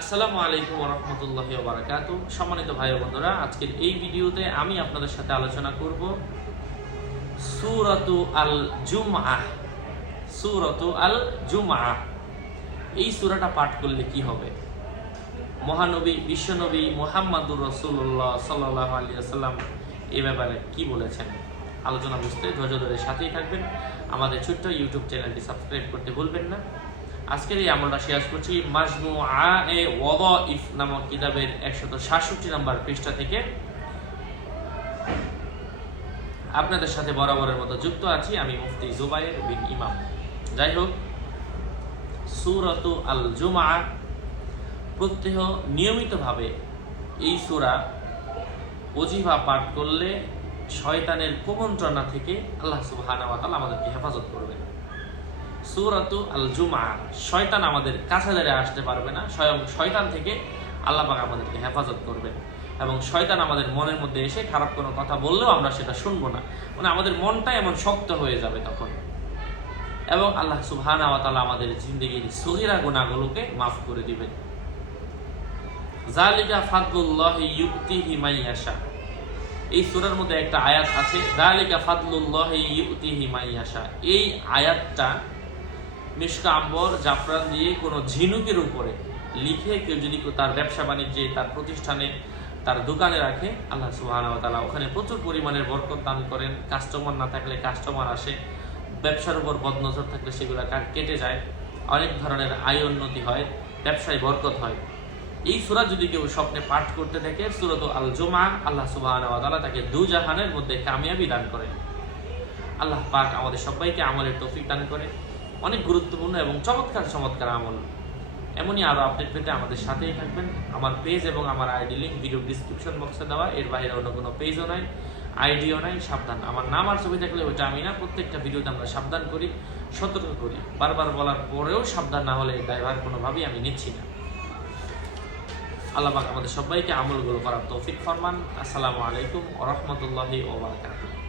আসসালামু আলাইকুম রহমতুল্লাহ বারাকাত সম্মানিত ভাই বন্ধুরা আজকের এই ভিডিওতে আমি আপনাদের সাথে আলোচনা করব সুরতু আল জুমআহ সুরতু আল জুমআহ এই সুরাটা পাঠ করলে কি হবে? মহানবী, বিশ্বনবী মোহাম্মদুর রসুল্লাহ সাল্লাহ আলিয়া সাল্লাম এ ব্যাপারে কি বলেছেন? আলোচনা বুঝতে ধৈর্য ধরে সাথেই থাকবেন। আমাদের ছোট্ট ইউটিউব চ্যানেলটি সাবস্ক্রাইব করতে ভুলবেন না। আজকের এই আমলটা শেয়ার করছি মাজমু আ এ ওয়াদ ইফ নামক কিতাবের একশত সাতষট্টি নাম্বার পৃষ্ঠা থেকে। আপনাদের সাথে বরাবরের মতো যুক্ত আছি আমি মুফতি জুবাইর বিন ইমাম। যাই হোক, সুরত আল জুমা প্রত্যহ নিয়মিতভাবে এই সুরা অজিভা পাঠ করলে শয়তানের কুমন্ত্রণা থেকে আল্লাহ ওয়া তাআলা আমাদেরকে হেফাজত করবেন। আল জুমা শয়তান আমাদের আসতে পারবে না। স্বয়ং শয়তান থেকে আল্লাহ পাক আমাদেরকে হেফাজত করবেন। এবং শয়তান আমাদের মনের মধ্যে এসে খারাপ কোনো কথা বললেও আমরা সেটা শুনব না। মানে আমাদের মনটা এমন শক্ত হয়ে যাবে তখন। এবং আল্লাহ সুবহানা ওয়া আমাদের জিন্দগির সগীরা গুনাহগুলোকে মাফ করে দিবেন। জালিকা ফাদলুল্লাহ ইউতিহি মাইয়াশা এই সূরার মধ্যে একটা আয়াত আছে জালিকা ফাদলুল্লাহ ইউতিহি মাইয়াশা এই আয়াতটা মিশকা আম্বর, জাফরান দিয়ে কোনো ঝিনুকের উপরে লিখে কেউ যদি তার ব্যবসা বাণিজ্যে, তার প্রতিষ্ঠানে, তার দোকানে রাখে, আল্লাহ সুবহানাহু ওয়া তাআলা ওখানে প্রচুর পরিমাণের বরকত দান করেন। কাস্টমার না থাকলে কাস্টমার আসে, ব্যবসার উপর বদনজর থাকলে সেগুলো কেটে যায়। অনেক ধরনের আয় উন্নতি হয়, ব্যবসায় বরকত হয়। এই সূরা যদি কেউ স্বপ্নে পাঠ করতে থাকে সূরত আল জুমা আল্লাহ সুবহানাহু ওয়া তাকে দু জাহানের মধ্যে কামিয়াবি দান করেন। আল্লাহ পাক আমাদের সবাইকে আমলের তৌফিক দান করে। অনেক গুরুত্বপূর্ণ এবং চমৎকার চমৎকার আমল। এমনই আরও আপডেট পেতে আমাদের সাথেই থাকবেন। আমার পেজ এবং আমার আইডি লিঙ্ক ভিডিও ডিসক্রিপশন বক্সে দেওয়া। এর বাইরে অন্য কোনো পেজও নাই আইডিও নাই, সাবধান। আমার নাম আর ছবি থাকলে ওইটা আমি না, প্রত্যেকটা ভিডিওতে আমরা সাবধান করি, সতর্ক করি। বারবার বলার পরেও সাবধান না হলে ড্রাইভার কোনোভাবেই আমি নিচ্ছি না। আল্লাহ আমাদের সবাইকে আমলগুলো করার তৌফিক ফরমান। আসসালামু আলাইকুম ওরহমতুল্লাহি ওবরাকাতুহ